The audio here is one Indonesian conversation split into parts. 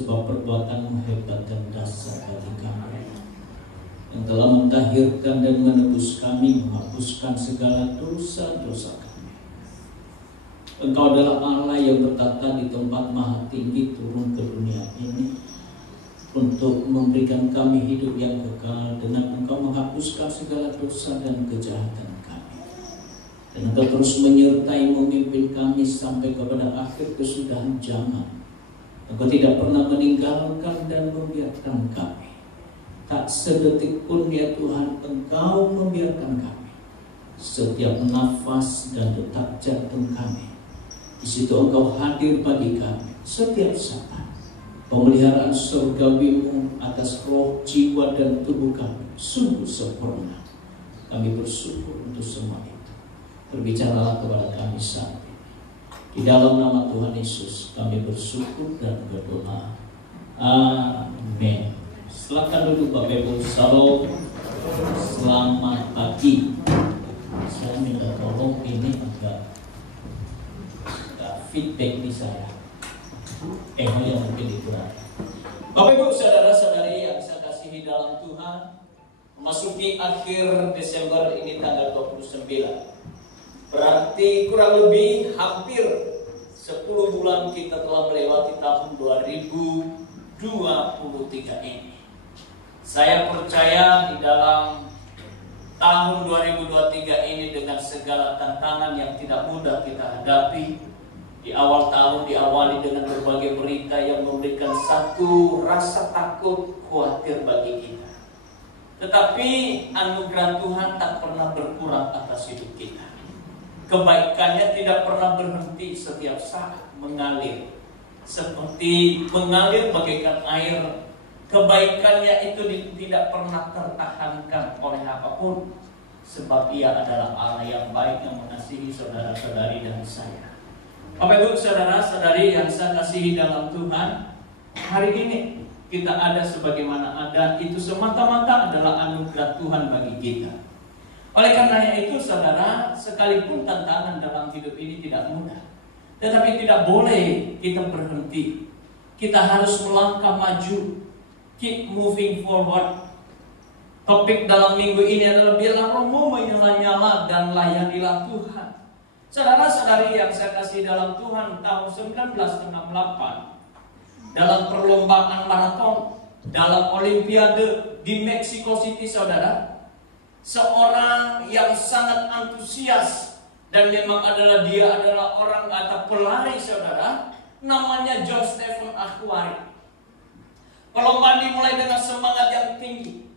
sebab perbuatanmu hebat dan dahsyat bagi kami, yang telah mentahirkan dan menebus kami, menghapuskan segala dosa-dosa kami. Engkau adalah Allah yang bertata di tempat maha tinggi turun ke dunia ini untuk memberikan kami hidup yang kekal, dengan Engkau menghapuskan segala dosa dan kejahatan kami. Dan Engkau terus menyertai memimpin kami sampai kepada akhir kesudahan zaman. Engkau tidak pernah meninggalkan dan membiarkan kami. Tak sedetik pun ya Tuhan Engkau membiarkan kami. Setiap nafas dan detak jantung kami, di situ Engkau hadir bagi kami setiap saat. Pemeliharaan surgawi-Mu atas roh, jiwa, dan tubuh kami sungguh sempurna. Kami bersyukur untuk semua itu. Berbicaralah kepada kami saat ini. Di dalam nama Tuhan Yesus kami bersyukur dan berdoa. Amin. Silakan duduk Bapak Ibu. Salam. Selamat pagi. Saya minta tolong ini agak feedback di saya. Yang mungkin dikurangi. Bapak Ibu saudara-saudari yang saya kasihi dalam Tuhan, memasuki akhir Desember ini tanggal 29. Berarti kurang lebih hampir 10 bulan kita telah melewati tahun 2023 ini. Saya percaya di dalam tahun 2023 ini dengan segala tantangan yang tidak mudah kita hadapi. Di awal tahun diawali dengan berbagai berita yang memberikan satu rasa takut, khawatir bagi kita. Tetapi anugerah Tuhan tak pernah berkurang atas hidup kita. Kebaikannya tidak pernah berhenti, setiap saat mengalir. Seperti mengalir bagaikan air. Kebaikannya itu tidak pernah tertahankan oleh apapun. Sebab Ia adalah Allah yang baik, yang mengasihi saudara-saudari dan saya. Bapak Ibu saudara-saudari yang saya kasihi dalam Tuhan, hari ini kita ada sebagaimana ada, itu semata-mata adalah anugerah Tuhan bagi kita. Oleh karenanya itu saudara, sekalipun tantangan dalam hidup ini tidak mudah, tetapi tidak boleh kita berhenti. Kita harus melangkah maju, keep moving forward. Topik dalam minggu ini adalah biarlah rohmu menyala-nyala dan layanilah Tuhan. Saudara-saudari yang saya kasih dalam Tuhan, tahun 1968 dalam perlombaan maraton, dalam olimpiade di Mexico City, saudara, seorang yang sangat antusias dan memang dia adalah orang atau pelari, saudara, namanya John Stephen Akhwari. Perlombaan dimulai dengan semangat yang tinggi.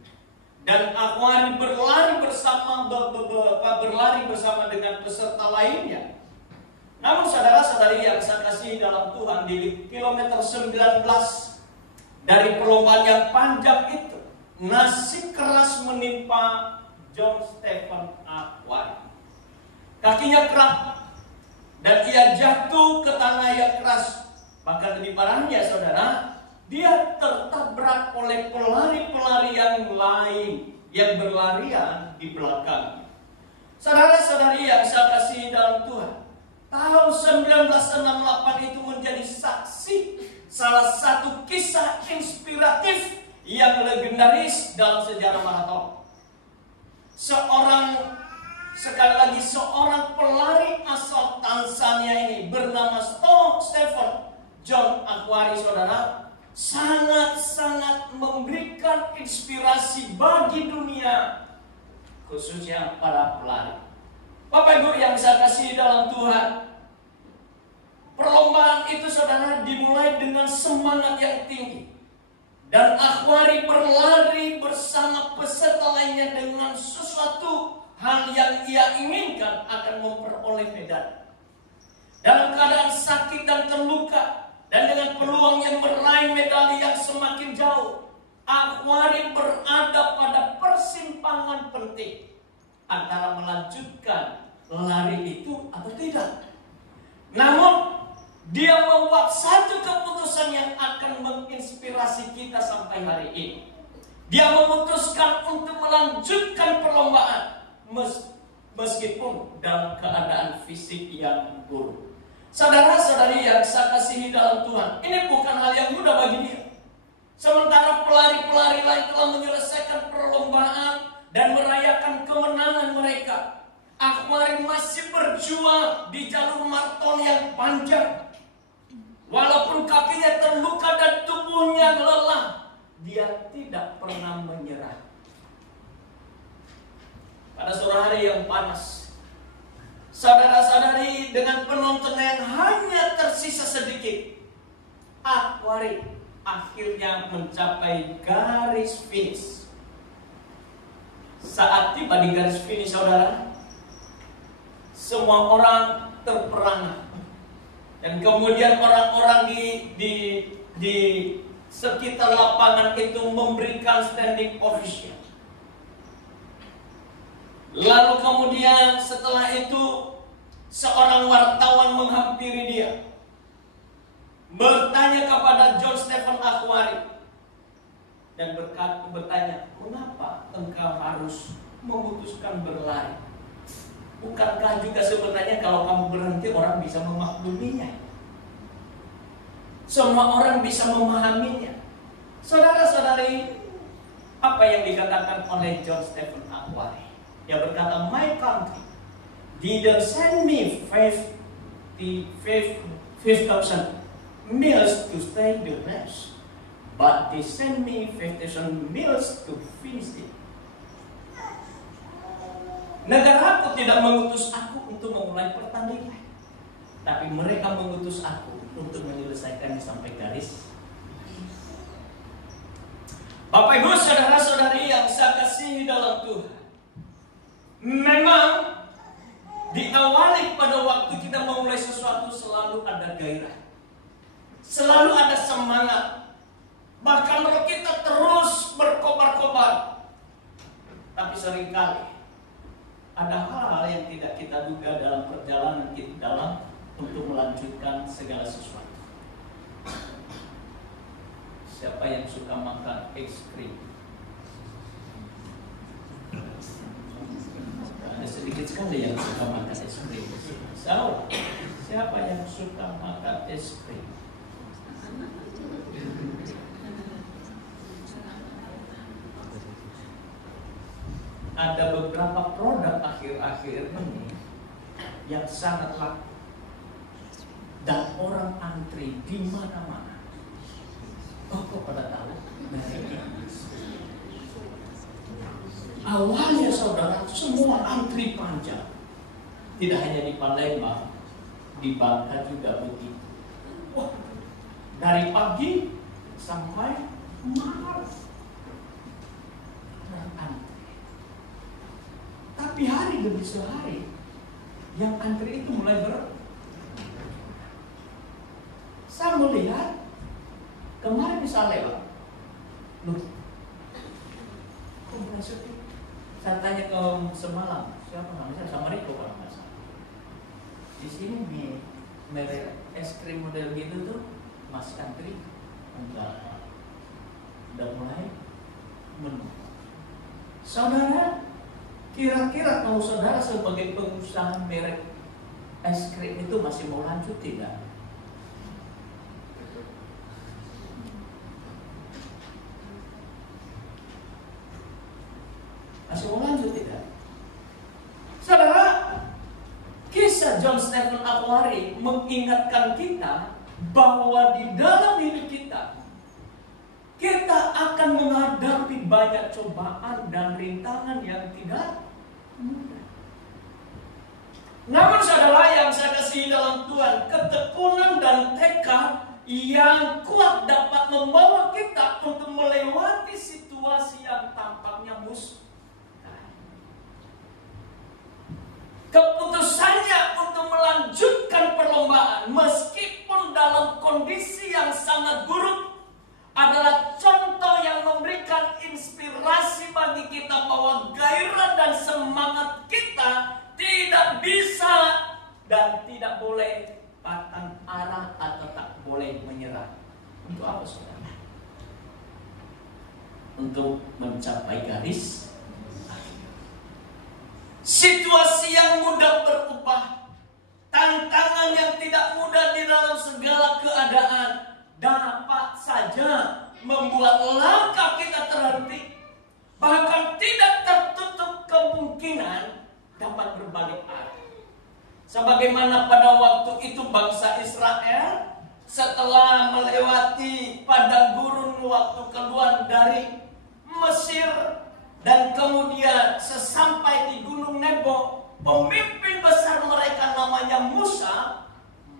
Dan Akhwari berlari bersama dengan peserta lainnya. Namun saudara-saudari yang saya kasih dalam Tuhan, di kilometer 19 dari perlombaan yang panjang itu, nasib keras menimpa John Stephen Akhwari. Kakinya kram dan ia jatuh ke tanah yang keras. Bahkan lebih parahnya saudara, dia tertabrak oleh pelari-pelari yang lain yang berlarian di belakang. Saudara-saudari yang saya kasih dalam Tuhan, tahun 1968 itu menjadi saksi salah satu kisah inspiratif yang legendaris dalam sejarah maraton. Seorang pelari asal Tanzania ini bernama Stephen John Akhwari, saudara, sangat-sangat memberikan inspirasi bagi dunia, khususnya para pelari. Bapak Ibu yang saya kasih dalam Tuhan, perlombaan itu saudara dimulai dengan semangat yang tinggi. Dan Akhwari berlari bersama peserta lainnya dengan sesuatu hal yang ia inginkan akan memperoleh medali. Dalam keadaan sakit dan terluka, dan dengan peluang yang meraih medali yang semakin jauh, Akhwari berada pada persimpangan penting antara melanjutkan lari itu atau tidak. Namun dia membuat satu keputusan yang akan menginspirasi kita sampai hari ini. Dia memutuskan untuk melanjutkan perlombaan meskipun dalam keadaan fisik yang buruk. Saudara-saudari yang saya kasihi dalam Tuhan, ini bukan hal yang mudah bagi dia. Sementara pelari-pelari lain telah menyelesaikan perlombaan dan merayakan kemenangan mereka, Akhwari masih berjuang di jalur maraton yang panjang. Walaupun kakinya terluka dan tubuhnya lelah, dia tidak pernah menyerah. Pada sore hari yang panas, saudara-saudari, dengan penonton yang hanya tersisa sedikit, Akhwari akhirnya mencapai garis finish. Saat tiba di garis finish, saudara, semua orang terperangah. Dan kemudian orang-orang di sekitar lapangan itu memberikan standing ovation. Lalu kemudian setelah itu seorang wartawan menghampiri dia, bertanya kepada John Stephen Akhwari dan bertanya, mengapa engkau harus memutuskan berlari? Bukankah juga sebenarnya kalau kamu berhenti orang bisa memakluminya? Semua orang bisa memahaminya. Saudara-saudari, apa yang dikatakan oleh John Stephen Akhwari? Dia berkata, my country didn't send me 5,000 miles to stay the race, but they sent me 5,000 miles to finish it. Negaraku tidak mengutus aku untuk memulai pertandingan, tapi mereka mengutus aku untuk menyelesaikannya sampai garis. Bapak Ibu, saudara-saudari yang saya kasihi dalam Tuhan, memang diawali pada waktu kita memulai sesuatu selalu ada gairah, selalu ada semangat, bahkan roh kita terus berkobar-kobar. Tapi seringkali ada hal-hal yang tidak kita duga dalam perjalanan kita dalam untuk melanjutkan segala sesuatu. Siapa yang suka makan es krim? Ada sedikit sekali yang suka makan es krim. Siapa yang suka makan es krim? Ada beberapa produk akhir-akhir ini yang sangat laku dan orang antri di mana-mana. Bapak pada tahu? Awalnya saudara, semua antri panjang. Tidak hanya di Palembang, di Bangka juga begitu. Wah, dari pagi sampai malam antri. Tapi hari demi sehari yang antri itu mulai saya melihat kemarin misalnya, loh, kok berasa? Saya tanya ke semalam, siapa namanya? Sama Riko kalau nggak salah. Di sini merek es krim model gitu tuh masih antri, enggak, udah mulai menunggu. Saudara, kira-kira kalau saudara sebagai pengusaha merek es krim itu masih mau lanjut tidak? Masih mau lanjut tidak? Saudara, kisah John Stephen Akhwari mengingatkan kita bahwa di dalam hidup kita akan menghadapi banyak cobaan dan rintangan yang tidak mudah. Namun saudara yang saya kasihi dalam Tuhan, ketekunan dan tekad yang kuat dapat membawa kita untuk melewati situasi yang tampaknya mustahil. Keputusannya untuk melanjutkan perlombaan meskipun dalam kondisi yang sangat buruk adalah contoh yang memberikan inspirasi bagi kita bahwa gairah dan semangat kita tidak bisa dan tidak boleh patah arah atau tak boleh menyerah. Untuk apa saudara? Untuk mencapai garis. Situasi yang mudah berubah, tantangan yang tidak mudah saja membuat langkah kita terhenti. Bahkan tidak tertutup kemungkinan dapat berbalik arah. Sebagaimana pada waktu itu bangsa Israel setelah melewati padang gurun waktu keluar dari Mesir dan kemudian sesampai di Gunung Nebo, pemimpin besar mereka namanya Musa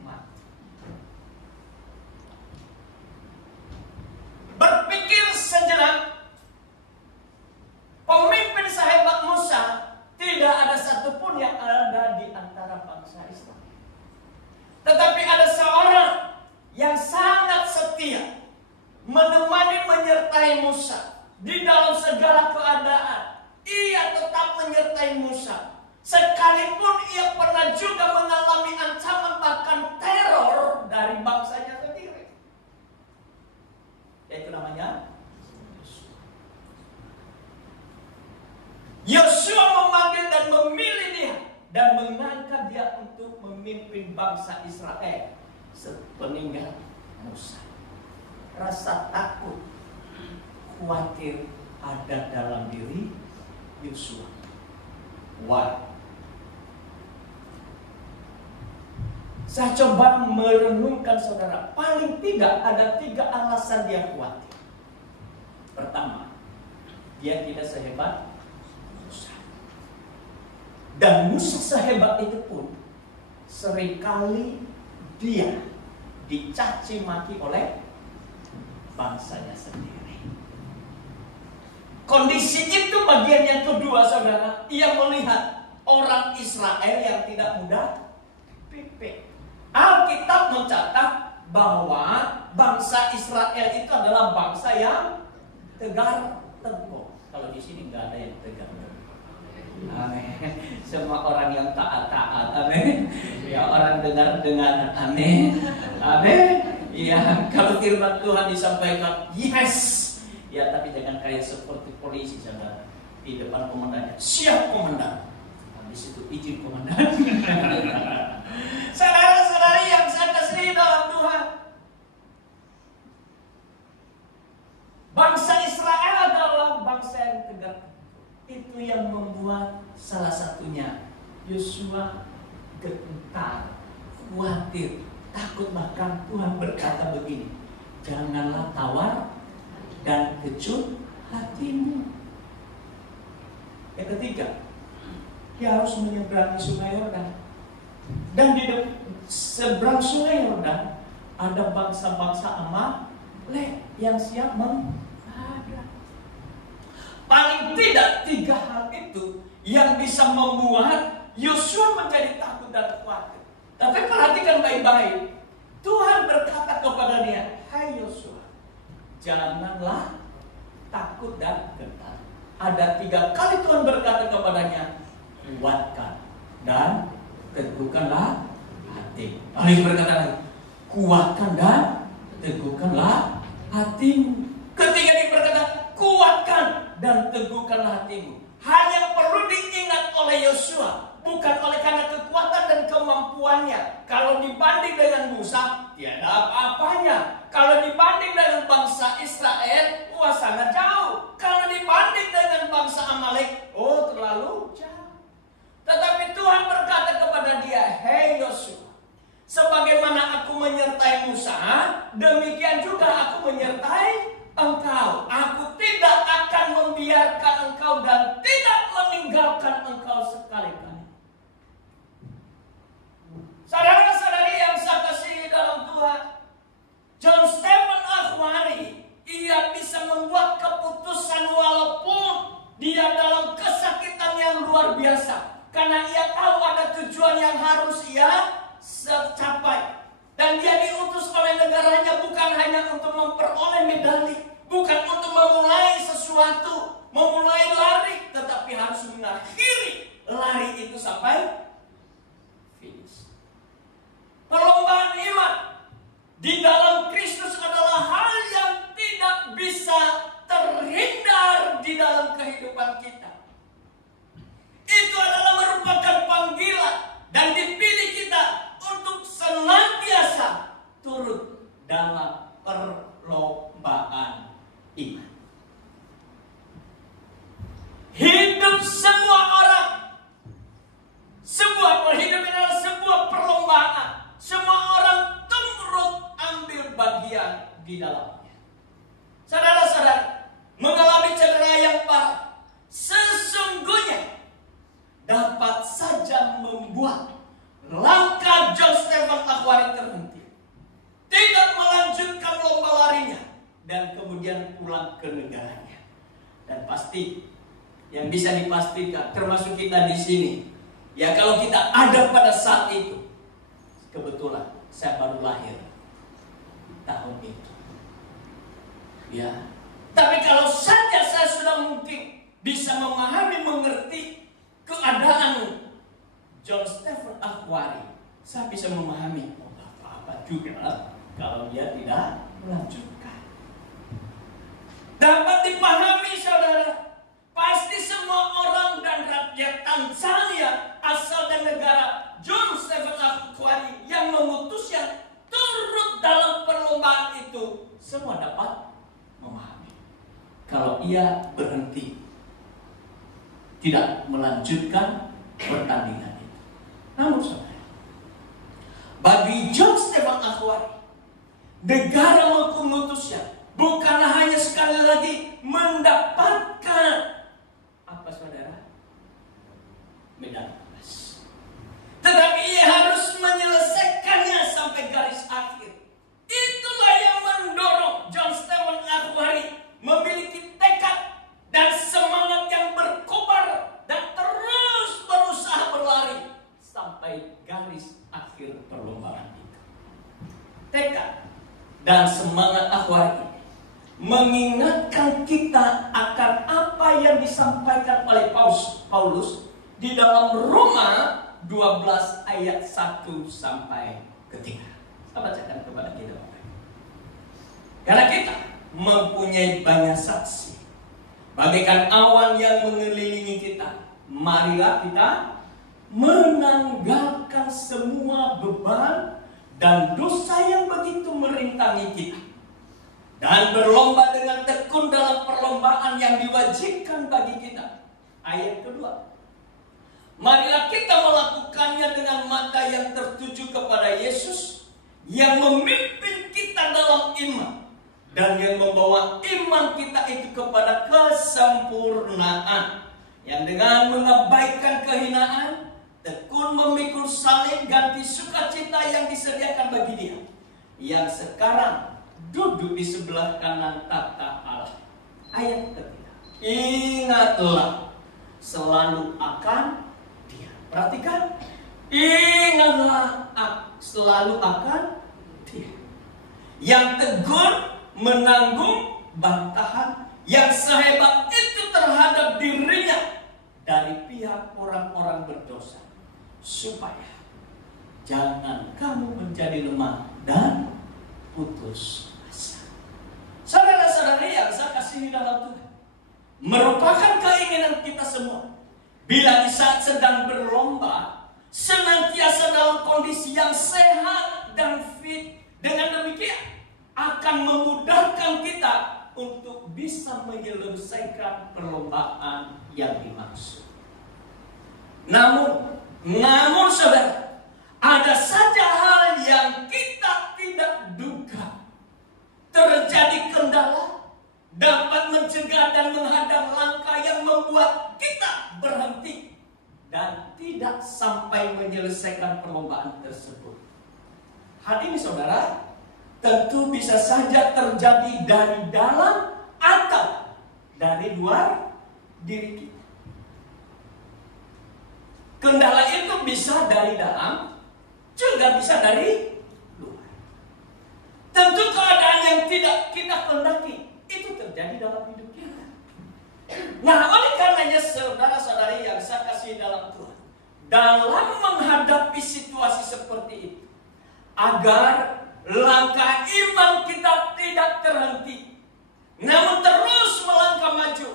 mati. Berpikir sejenak, pemimpin sehebat Musa tidak ada satupun yang ada di antara bangsa Israel. Tetapi ada seorang yang sangat setia menemani menyertai Musa. Di dalam segala keadaan, ia tetap menyertai Musa. Sekalipun ia pernah juga mengalami ancaman bahkan teror dari bangsanya sendiri. Itu namanya Yosua memanggil dan memilih dia dan mengangkat dia untuk memimpin bangsa Israel sepeninggal Musa. Rasa takut, khawatir ada dalam diri Yosua. Why? Saya coba merenungkan saudara. Paling tidak ada 3 alasan dia khawatir. Pertama, dia tidak sehebat Musa. Dan Musa sehebat itu pun seringkali dia dicaci maki oleh bangsanya sendiri. Kondisi itu bagian yang kedua, saudara. Ia melihat orang Israel yang tidak mudah pipik. Alkitab mencatat bahwa bangsa Israel itu adalah bangsa yang tegar tengkuk. Kalau di sini nggak ada yang tegar tengkuk. Amin. Semua orang yang taat. Amin. Ya, orang dengar. Amin. Amin. Ya, kalau firman Tuhan disampaikan, yes. Ya, tapi jangan kayak seperti polisi, saudara. Di depan komandannya, siap komandan. Habis itu izin komandan. Saudara-saudari yang saya kasih dalam Tuhan, bangsa Israel adalah bangsa yang tegar. Itu yang membuat salah satunya Yosua gentar, khawatir, takut. Bahkan Tuhan berkata begini, janganlah tawar dan kecut hatimu. Yang ketiga, dia harus menyeberangi Sungai Yordan. Dan di seberang Sungai Yordan ada bangsa-bangsa Amalek yang siap menghadap. Paling tidak 3 hal itu yang bisa membuat Yosua menjadi takut dan khawatir. Tapi perhatikan baik-baik. Tuhan berkata kepada dia, hai Yosua, janganlah takut dan gentar. Ada 3 kali Tuhan berkata kepadanya, kuatkan dan teguhkanlah hati. Lalu berkata lagi, kuatkan dan teguhkanlah hatimu. Ketiga dia berkata, kuatkan dan teguhkanlah hatimu. Hal yang perlu diingat oleh Yosua bukan oleh karena kekuatan dan kemampuannya. Kalau dibanding dengan Musa, tiada apa-apanya. Kalau dibanding dengan bangsa Israel, wah sangat jauh. Kalau dibanding dengan bangsa Amalek, oh terlalu jauh. Tetapi Tuhan berkata kepada dia, hei Yosua, sebagaimana aku menyertai Musa, demikian juga aku menyertai engkau. Aku tidak akan membiarkan engkau dan tidak meninggalkan engkau sekali-kali. Saudara-saudari yang saya kasihi dalam Tuhan, John Stephen Akhwari, ia bisa membuat keputusan walaupun dia dalam kesakitan yang luar biasa. Karena ia tahu ada tujuan yang harus ia capai. Dan dia diutus oleh negaranya bukan hanya untuk memperoleh medali, bukan untuk memulai sesuatu, memulai lari, tetapi harus mengakhiri lari itu sampai finish. Perlombaan iman di dalam Kristus adalah hal yang tidak bisa terhindar di dalam kehidupan kita. Itu adalah merupakan panggilan dan dipilih kita untuk senantiasa turut dalam perlombaan. membuat langkah John Stephen Akhwari terhenti. Tidak melanjutkan lomba larinya dan kemudian pulang ke negaranya. Dan pasti yang bisa dipastikan, termasuk kita di sini, ya kalau kita ada pada saat itu, kebetulan saya baru lahir tahun itu. Ya, tapi kalau saja saya sudah mungkin bisa memahami, mengerti keadaan John Stephen Akhwari, saya bisa memahami, oh, apa-apa juga kalau dia tidak melanjutkan. Dapat dipahami saudara, pasti semua orang dan rakyat Tanzania asal dan negara John Stephen Akhwari yang mengutusnya turut dalam perlombaan itu, semua dapat memahami kalau ia berhenti, tidak melanjutkan pertandingan itu. Namun saudara, bagi John Stephen Akhwari, negara mengutusnya bukanlah hanya sekali lagi mendapatkan apa saudara? Medali emas. Tetapi ia harus menyelesaikannya sampai garis akhir. Itulah yang mendorong John Stephen Akhwari memiliki tekad dan semangat yang berkobar dan terus berusaha berlari sampai garis akhir perlombaan itu. Tekad dan semangat Akhwari mengingatkan kita akan apa yang disampaikan oleh Paulus di dalam Roma 12 ayat 1 sampai 3. Saya bacakan kepada kita Bapak. Karena kita mempunyai banyak saksi, bagaikan awan yang mengelilingi kita, marilah kita menanggalkan semua beban dan dosa yang begitu merintangi kita, dan berlomba dengan tekun dalam perlombaan yang diwajibkan bagi kita. Ayat kedua, marilah kita melakukannya dengan mata yang tertuju kepada Yesus, yang memimpin kita dalam iman, dan yang membawa iman kita itu kepada kesempurnaan, yang dengan mengabaikan kehinaan, tekun memikul salib, ganti sukacita yang disediakan bagi dia, yang sekarang duduk di sebelah kanan tahta Allah. Ayat ketiga, ingatlah selalu akan dia. Perhatikan, ingatlah selalu akan dia, yang tegur menanggung bantahan yang sehebat itu terhadap dirinya dari pihak orang-orang berdosa, supaya jangan kamu menjadi lemah dan putus asa. Saudara-saudari yang saya kasihi dalam Tuhan, merupakan keinginan kita semua bila di saat sedang berlomba senantiasa dalam kondisi yang sehat dan fit. Dengan demikian akan memudahkan kita untuk bisa menyelesaikan perlombaan yang dimaksud. Namun saudara, ada saja hal yang kita tidak duga. Terjadi kendala dapat mencegah dan menghadang langkah yang membuat kita berhenti dan tidak sampai menyelesaikan perlombaan tersebut. Hal ini saudara tentu bisa saja terjadi dari dalam atau dari luar diri kita. Kendala itu bisa dari dalam, juga bisa dari luar. Tentu keadaan yang tidak kita kehendaki itu terjadi dalam hidup kita. Nah, oleh karenanya saudara-saudari yang saya kasih dalam Tuhan, dalam menghadapi situasi seperti itu, agar langkah iman kita tidak terhenti, namun terus melangkah maju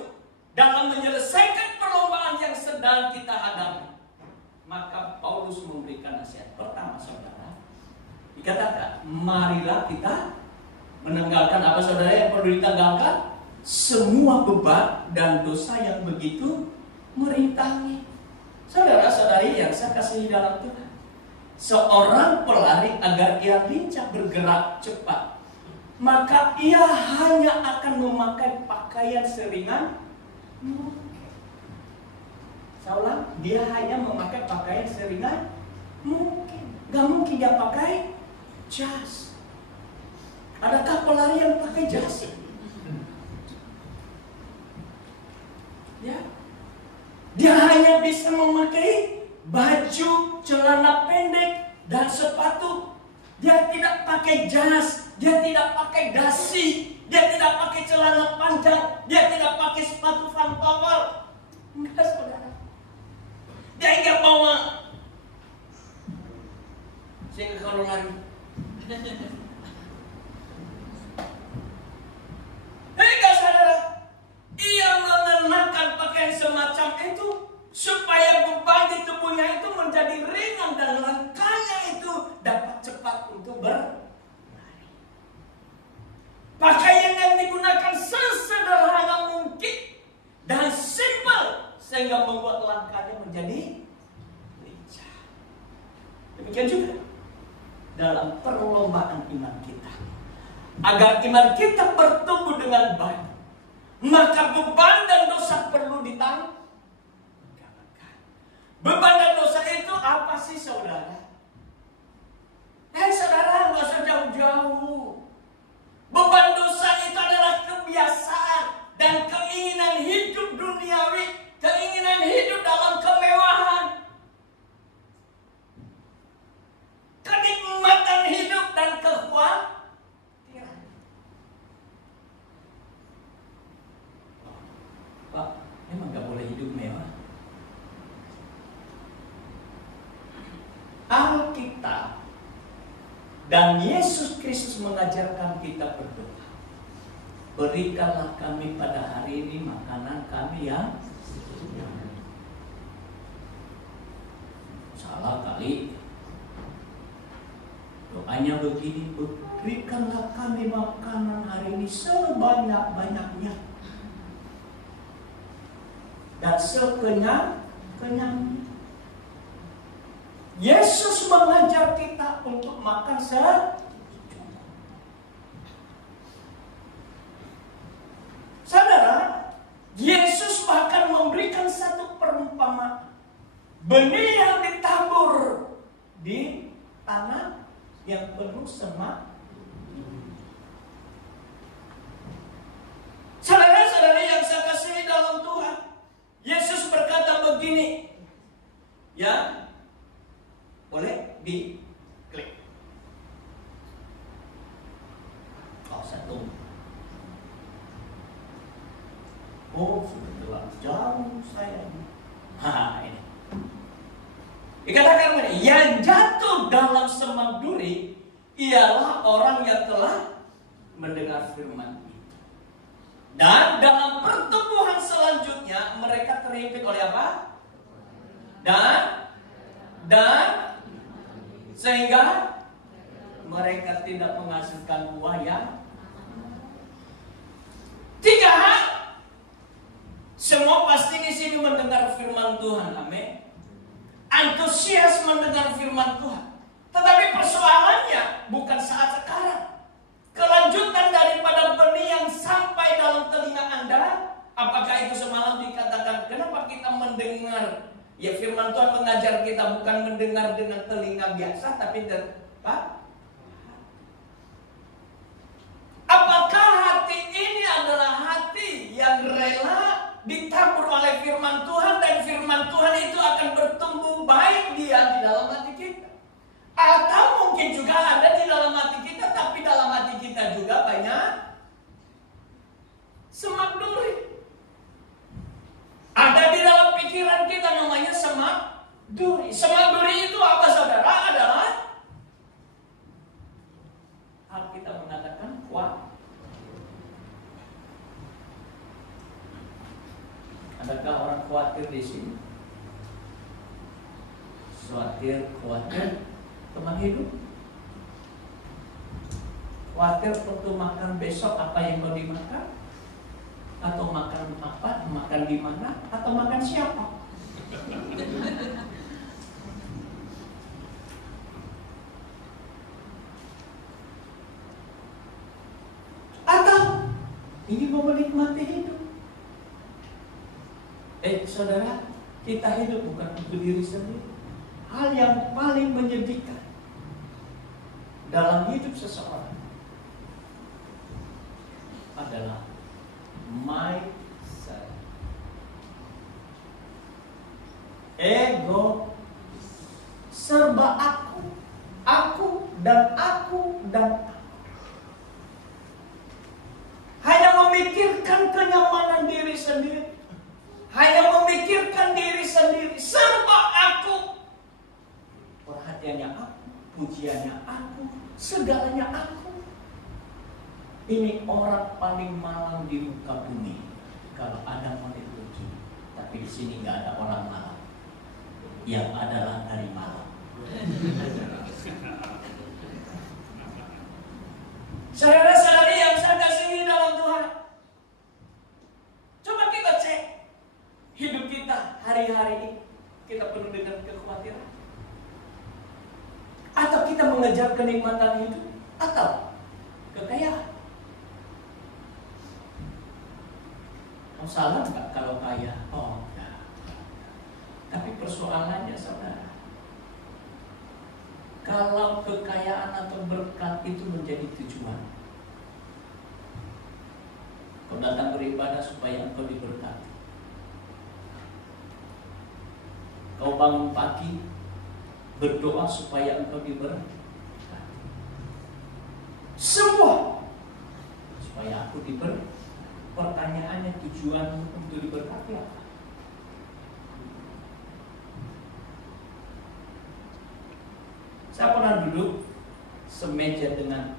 dalam menyelesaikan perlombaan yang sedang kita hadapi, maka Paulus memberikan nasihat. Pertama saudara, dikatakan marilah kita menanggalkan apa saudara yang perlu ditanggalkan? Semua beban dan dosa yang begitu merintangi. Saudara-saudari yang saya kasihi dalam Tuhan, seorang pelari agar ia lincah bergerak cepat, maka ia hanya akan memakai pakaian seringan mungkin. Saya ulang, dia hanya memakai pakaian seringan Mungkin. Gak mungkin dia pakai jas. Adakah pelari yang pakai jas? Ya. Dia hanya bisa memakai baju, celana pendek, dan sepatu. Dia tidak pakai jas, dia tidak pakai dasi, dia tidak pakai celana panjang, dia tidak pakai sepatu pantofel. Enggak, saudara. Dia enggak bawa. Sehingga kalau lari, enggak, saudara. Ia mengenakan pakaian semacam itu supaya beban di tubuhnya itu menjadi ringan dan langkahnya itu dapat cepat untuk berlari. Pakaian yang digunakan sesederhana mungkin dan simpel sehingga membuat langkahnya menjadi lincah. Demikian juga dalam perlombaan iman kita. Agar iman kita bertumbuh dengan baik, maka beban dan dosa perlu ditanggung. Beban dan dosa itu apa sih, saudara? Saudara, nggak usah jauh-jauh. Beban dosa itu adalah kebiasaan dan keinginan hidup duniawi, keinginan hidup dalam kemewahan, kenikmatan hidup dan kekhawatiran. Pak, emang nggak boleh hidup mewah? Alkitab dan Yesus Kristus mengajarkan kita berdoa. Berikanlah kami pada hari ini makanan kami yang salah kali. Doanya begini, berikanlah kami makanan hari ini sebanyak-banyaknya dan sekenyang-kenyangnya. Yesus mengajar kita untuk makan secukupnya. Saudara, Yesus bahkan memberikan satu perumpamaan. Benih yang ditabur di tanah yang penuh semak. Saudara-saudara yang saya kasihi dalam Tuhan, Yesus berkata begini, ya. Boleh diklik. Oh, satu. Oh, sudah terlalu jauh saya. Ini. Dikatakan begini, yang jatuh dalam semak duri ialah orang yang telah mendengar firman itu. Dan dalam pertumbuhan selanjutnya mereka terhimpit oleh apa? Dan sehingga mereka tidak menghasilkan buah yang tiga hal. Semua pasti di sini mendengar firman Tuhan, amin. Antusias mendengar firman Tuhan. Tetapi persoalannya bukan saat sekarang. Kelanjutan daripada benih yang sampai dalam telinga Anda, apakah itu semalam dikatakan kenapa kita mendengar? Ya, firman Tuhan mengajar kita bukan mendengar dengan telinga biasa, tapi apa? Apakah hati ini adalah hati yang rela ditabur oleh firman Tuhan dan firman Tuhan itu akan bertumbuh baik dia di dalam hati kita? Atau mungkin juga ada di dalam hati kita, tapi dalam hati kita juga banyak semak duri. Ada di dalam pikiran kita namanya semak duri. Semak duri itu apa, saudara? Adalah Alkitab mengatakan kuat. Adakah orang khawatir di sini? Khawatir teman hidup? Khawatir waktu makan besok apa yang mau dimakan? Atau makan apa, makan di mana, atau makan siapa? Atau ini mau menikmati hidup? Saudara, kita hidup bukan untuk diri sendiri. hal yang paling menyedihkan dalam hidup seseorang adalah myself. Ego, serba aku dan aku. Hanya memikirkan kenyamanan diri sendiri, hanya memikirkan diri sendiri, serba aku. Perhatiannya aku, pujiannya aku, segalanya aku. Ini orang paling malang di muka bumi. Kalau ada model begini, tapi di sini nggak ada orang malang. Yang adalah dari malam. Saudara-saudari yang saya kasihi dalam Tuhan, coba kita cek hidup kita hari-hari ini. Kita penuh dengan kekhawatiran, atau kita mengejar kenikmatan hidup, atau kekayaan. Kamu salah nggak kalau kaya? Oh enggak. Tapi persoalannya saudara, kalau kekayaan atau berkat itu menjadi tujuan, kau datang beribadah supaya engkau diberkati. Kau bangun pagi berdoa supaya engkau diberkati. Semua supaya aku diberkati. Pertanyaannya, tujuan untuk diberkati apa? Saya pernah duduk semeja dengan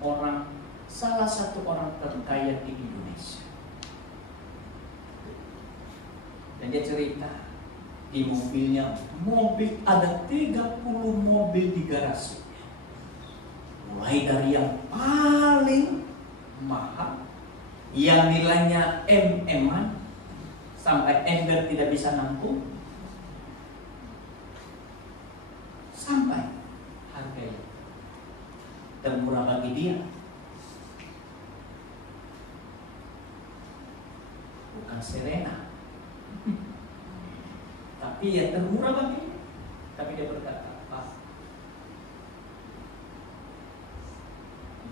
salah satu orang terkaya di Indonesia. Dan dia cerita, di mobilnya, ada 30 mobil di garasi. Mulai dari yang paling mahal, yang nilainya M-an, sampai ember tidak bisa nampung, sampai harganya termurah bagi dia bukan Serena, tapi ya termurah bagi dia. Tapi dia berkata, Pak,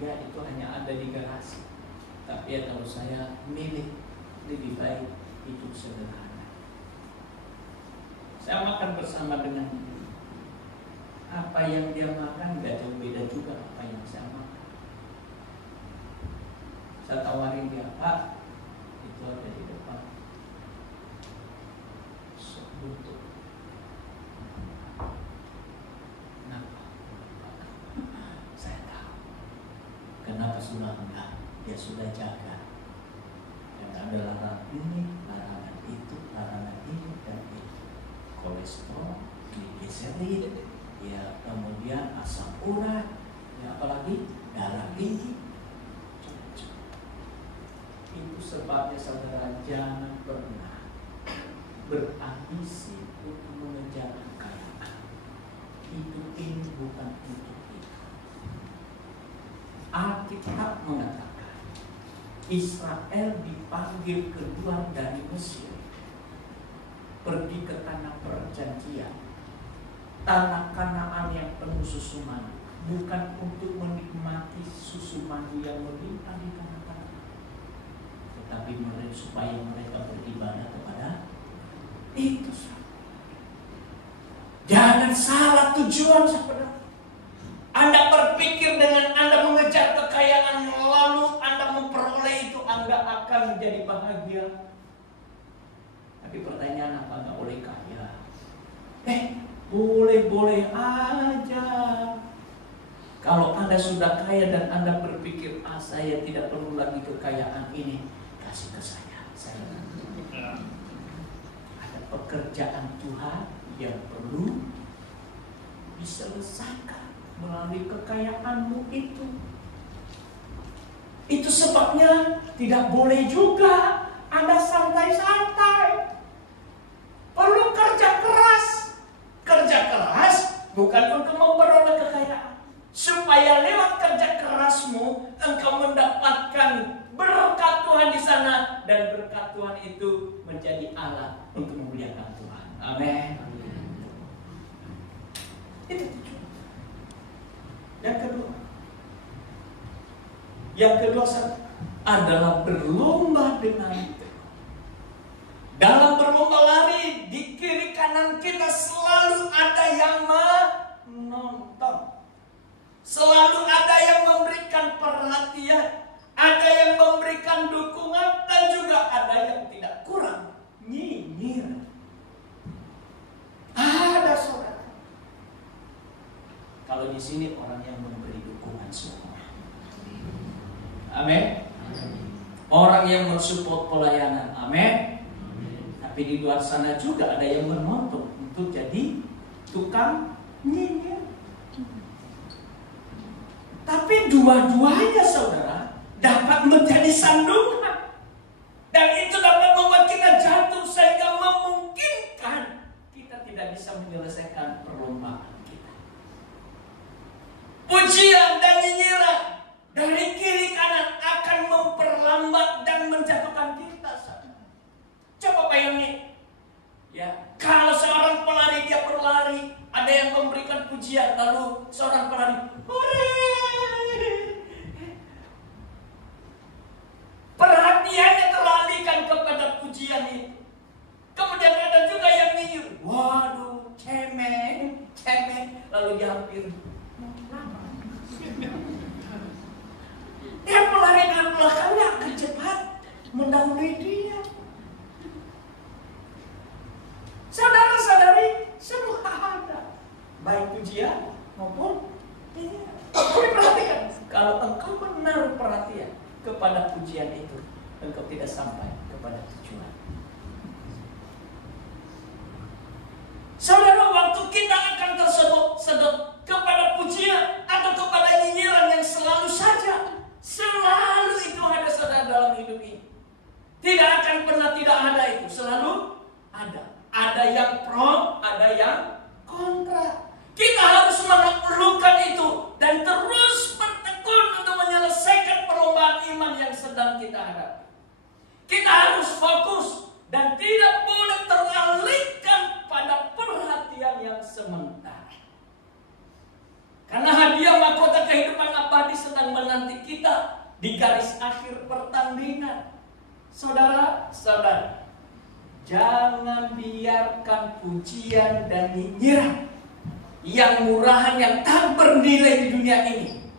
ya itu hanya ada di garasi, tapi ya kalau saya milih, lebih baik hidup sederhana. Saya makan bersama dengan dia. Apa yang dia makan gak jauh beda juga apa yang saya makan. Saya tawarin dia, Pak, itu ada di depan sop buntut. Kenapa? Saya tahu. Kenapa sudah enggak? Dia sudah jaga. Yang ada larangan ini, larangan itu, larangan ini dan itu. Kolesterol, trigliserid, ya kemudian asam urat, ya apalagi darah tinggi. Itu sebabnya saudara jangan pernah berambisi untuk mengejar kekayaan. Hidup ini bukan untuk itu. Alkitab mengatakan Israel dipanggil keluar dari Mesir, pergi ke tanah perjanjian, tanah Kanaan yang penuh susu madu, bukan untuk menikmati susu madu yang melimpah di tanah Kanaan, tetapi supaya mereka beribadah kepada itu. Jangan salah tujuan, saudara. Anda berpikir dengan Anda mengejar kekayaan, lalu Anda memperoleh itu, Anda akan menjadi bahagia. Tapi pertanyaan, apa Anda boleh kaya? Boleh-boleh aja. Kalau Anda sudah kaya dan Anda berpikir, saya tidak perlu lagi kekayaan ini, kasih ke saya. Ada pekerjaan Tuhan yang perlu diselesaikan melalui kekayaanmu itu. Itu sebabnya tidak boleh juga Anda santai-santai. Perlu kerja keras. Kerja keras bukan untuk memperoleh kekayaan, supaya lewat kerja kerasmu engkau mendapatkan berkat Tuhan di sana, dan berkat Tuhan itu menjadi alat untuk memuliakan Tuhan. Amin. Itu tujuan. Yang kedua adalah berlomba dengan tekun. Dalam berlomba lari, di kiri kanan kita selalu ada yang menonton. Selalu ada yang memberikan perhatian, ada yang memberikan dukungan, dan juga ada yang tidak kurang nyinyir. Ada saudara. Kalau di sini orang yang memberi dukungan semua. Amin. Orang yang mensupport pelayanan. Amin. Tapi di luar sana juga ada yang menonton untuk jadi tukang nyinyir. Tapi dua-duanya saudara dapat menjadi sandungan. Dan itu dapat membuat kita jatuh sehingga memungkinkan kita tidak bisa menyelesaikan perlombaan kita. Pujian dan nyinyiran dari kiri kanan akan memperlambat dan menjatuhkan kita. Coba bayangin, ya, kalau seorang pelari dia berlari, ada yang memberikan pujian, lalu seorang pelari, hore, perhatiannya teralihkan kepada pujian itu. Kemudian ada juga yang nyinyir, waduh, cemen, lalu dia hampir. Dia pelari dari belakangnya akan cepat mendahului dia. Saudara-saudari, semua ada, baik pujian maupun nyinyir. Tapi perhatikan, kalau engkau menaruh perhatian kepada pujian itu, engkau tidak sampai kepada tujuan. Saudara, waktu kita akan tersedot kepada pujian atau kepada nyinyiran yang selalu itu ada saudara dalam hidup ini. Tidak akan pernah tidak ada itu, selalu ada. Ada yang pro, ada yang kontra. Kita harus menaklukkan itu dan terus bertekun untuk menyelesaikan perlombaan iman yang sedang kita hadapi. Kita harus fokus dan tidak boleh teralihkan pada perhatian yang sementara. Karena hadiah mahkota kehidupan abadi sedang menanti kita di garis akhir pertandingan. Saudara-saudara, jangan biarkan pujian dan nyinyiran yang murahan yang tak bernilai di dunia ini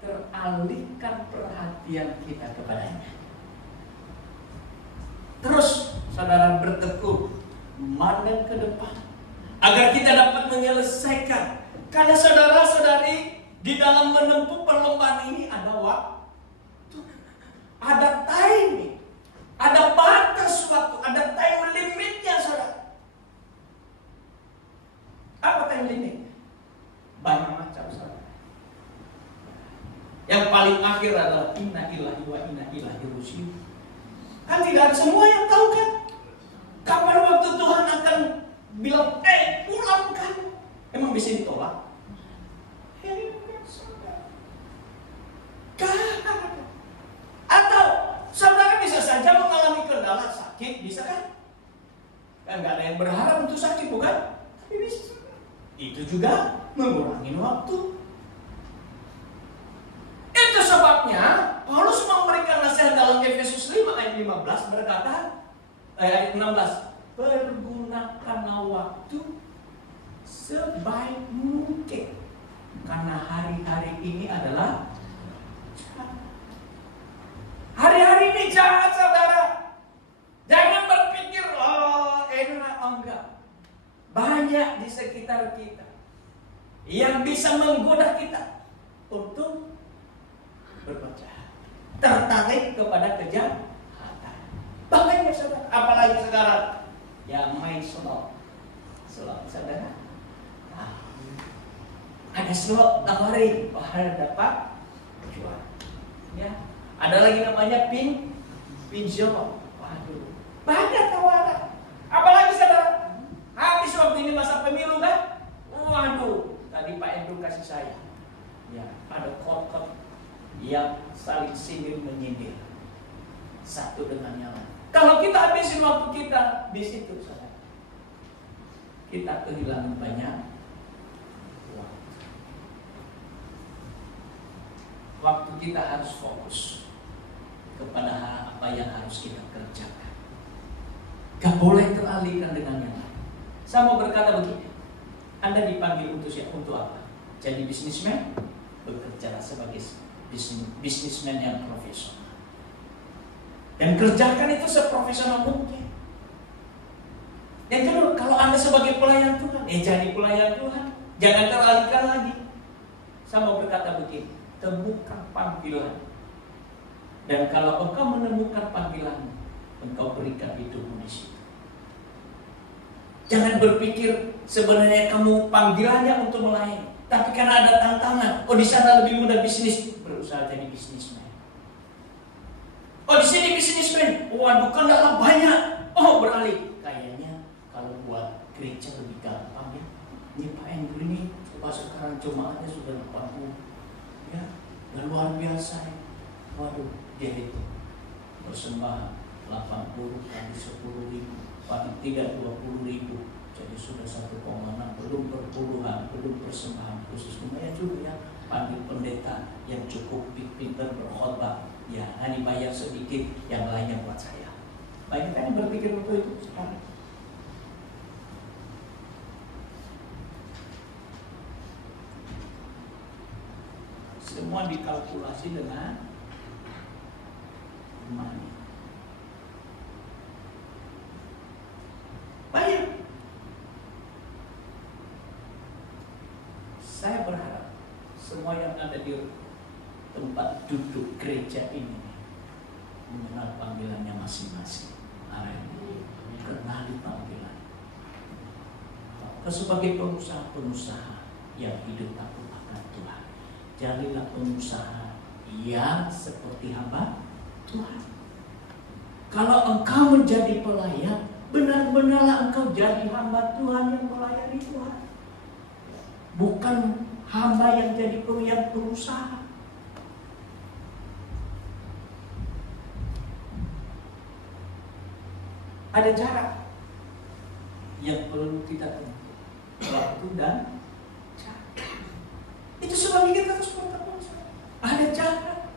teralihkan perhatian kita kepadanya. Terus saudara bertekun memandang ke depan agar kita dapat menyelesaikan. Karena saudara-saudari, di dalam menempuh perlombaan ini ada waktu, ada timing, ada batas waktu, ada time limitnya, saudara. Apa time limit? Banyak macam, saudara. Yang paling akhir adalah inna lillahi wa inna ilaihi raji'un. Kan tidak semua yang tahu kan kapan waktu Tuhan akan bilang, pulang kan? Emang bisa ditolak? Atau saudara bisa saja mengalami kendala sakit, bisa kan? Kan nggak ada yang berharap untuk sakit, bukan? Tapi bisa. Itu juga mengurangi waktu. Itu sebabnya Paulus memberikan nasihat dalam Efesus 5 ayat 15 berkata, ayat 16, pergunakanlah waktu sebaik mungkin karena hari-hari ini adalah hari-hari ini jahat, saudara. Jangan berpikir enak, enggak. Banyak di sekitar kita yang bisa menggoda kita untuk berbuat jahat, tertarik kepada kejahatan. Banyak, saudara. Apalagi sekarang yang main slot, saudara. Ada slot tawarin, dapat jual. Ya, ada lagi namanya pinjol. Waduh, banyak tawaran. Apalagi saudara, habis waktu ini masa pemilu kan? Waduh, tadi Pak Edu kasih saya. Ya, ada kot-kot yang saling sindir menyindir satu dengan yang lain. Kalau kita habisin waktu kita di situ, saudara, kita kehilangan banyak waktu. kita harus fokus kepada apa yang harus kita kerjakan. Gak boleh teralihkan dengan yang lain. Saya mau berkata begini, Anda dipanggil untuk apa? Jadi bisnismen, bekerja sebagai bisnismen yang profesional. Dan kerjakan itu seprofesional mungkin. Yang kedua, kalau Anda sebagai pelayan Tuhan, jadi pelayan Tuhan. Jangan teralihkan lagi. Saya mau berkata begini, temukan panggilan. Dan kalau engkau menemukan panggilanmu, engkau berikan hidupmu di situ. Jangan berpikir sebenarnya kamu panggilannya untuk melayani, tapi karena ada tantangan, di sana lebih mudah bisnis, berusaha jadi bisnismen. Di sini bisnismen, waduh kan dalam banyak, beralih. Kayaknya kalau buat gereja lebih gampang ya. Ini Pak Andrew ini, sekarang jemaatnya sudah 80, ya, dan luar biasa ya. Waduh, dia itu persembahan 80 kali 10.000, paling tidak 20.000, jadi sudah 1,6, belum perpuluhan, belum persembahan khusus. Lumayan juga ya, panggil pendeta yang cukup pintar berkhotbah, ya, hanya bayar sedikit, yang lainnya buat saya. Banyak kan yang berpikir untuk itu sekarang. Semua dikalkulasi dengan money. Baik. Saya berharap semua yang ada di tempat duduk gereja ini mengenal panggilannya masing-masing. Kenali panggilan. Sebagai pengusaha-pengusaha yang hidup takut akan Tuhan, jadilah pengusaha yang seperti hamba Tuhan. Kalau engkau menjadi pelayan, benar-benarlah engkau jadi hamba Tuhan yang melayani Tuhan, bukan hamba yang jadi pengusaha. Ada jarak yang perlu kita tempuh, waktu dan jarak. Itu sebabnya kita harus bertemu. Ada jarak.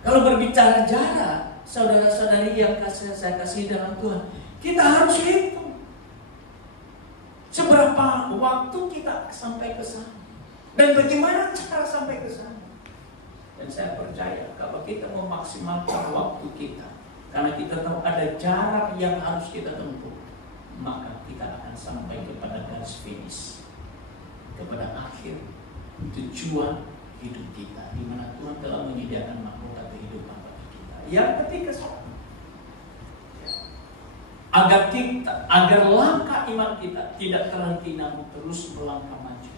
Kalau berbicara jarak, saudara-saudari yang saya kasih dalam Tuhan, kita harus hitung seberapa waktu kita sampai ke sana dan bagaimana cara sampai ke sana. Dan saya percaya kalau kita memaksimalkan waktu kita, karena kita tahu ada jarak yang harus kita tempuh, maka kita akan sampai kepada garis finish, kepada akhir tujuan hidup kita, di mana Tuhan telah menyediakan mahkota kehidupan bagi kita. Yang ketiga, agar langkah iman kita tidak terhenti namun terus melangkah maju,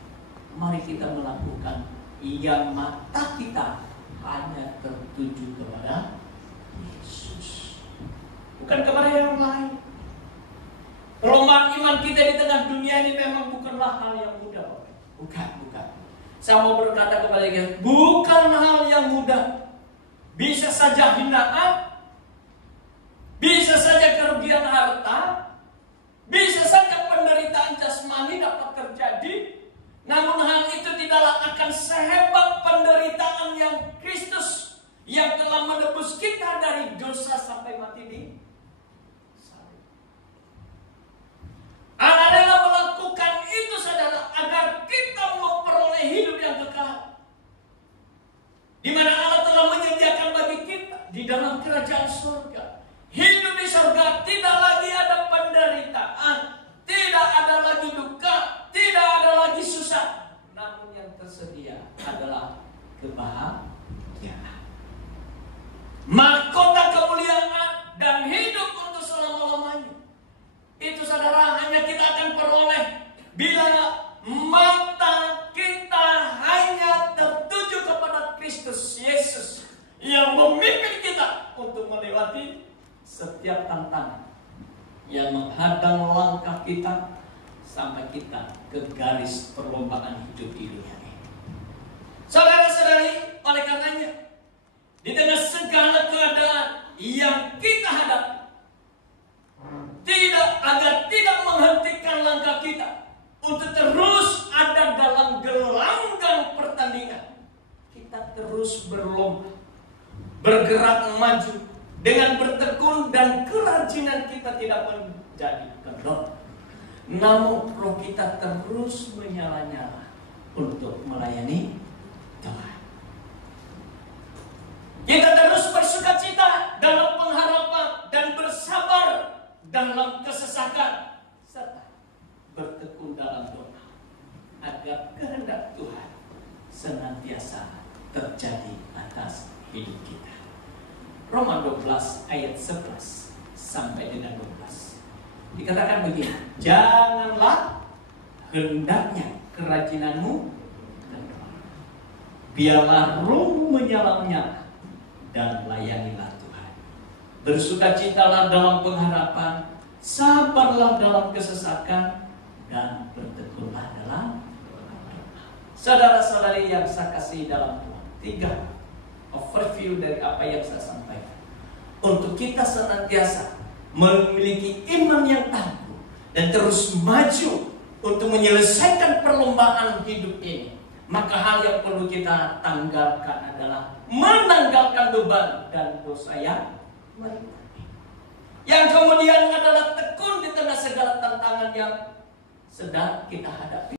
mari kita melakukan yang mata kita hanya tertuju kepada Yesus, bukan kepada yang lain. Perlombaan iman kita di tengah dunia ini memang bukanlah hal yang mudah. Bukan. Saya mau berkata kepada kita, bukan hal yang mudah. Bisa saja hinaan, bisa saja kerugian harta, bisa saja penderitaan jasmani dapat terjadi. Namun hal itu tidaklah akan sehebat penderitaan yang Kristus yang telah menebus kita dari dosa sampai mati di salib. Allah adalah melakukan itu, saudara, agar kita memperoleh hidup yang kekal, di mana Allah telah menyediakan bagi kita di dalam kerajaan surga. Hidup di surga tidak lagi ada penderitaan, tidak ada lagi duka, tidak ada lagi susah, namun yang tersedia adalah kebahagiaan, mahkota kemuliaan, dan hidup untuk selama-lamanya. Itu, saudara, hanya kita akan peroleh bila mata kita hanya tertuju kepada Kristus Yesus yang memimpin kita untuk melewati setiap tantangan yang menghadang langkah kita sampai kita ke garis perlombaan hidup di dunia ini. Saudara-saudari, oleh karenanya, di tengah segala keadaan yang kita hadapi, agar tidak menghentikan langkah kita untuk terus ada dalam gelanggang pertandingan, kita terus bergerak maju dengan bertekun dan kerajinan kita tidak menjadi kendor. Namun roh kita terus menyala-nyala untuk melayani Tuhan. Kita terus bersukacita dalam pengharapan dan bersabar dalam kesesakan, serta bertekun dalam doa agar kehendak Tuhan senantiasa terjadi atas hidup kita. Roma 12 ayat 11 sampai dengan 12 dikatakan begini, janganlah hendaknya kerajinanmu kendor, biarlah rohmu menyala-nyala dan layanilah Tuhan. Bersukacitalah dalam pengharapan, sabarlah dalam kesesakan, dan bertekunlah dalam doa. Saudara-saudari yang saya kasihi dalam Tuhan, 3 overview dari apa yang saya sampaikan. Untuk kita senantiasa memiliki iman yang tangguh dan terus maju untuk menyelesaikan perlombaan hidup ini, maka hal yang perlu kita tanggalkan adalah menanggalkan beban dan dosa yang merintangi. Yang kemudian adalah tekun di tengah segala tantangan yang sedang kita hadapi.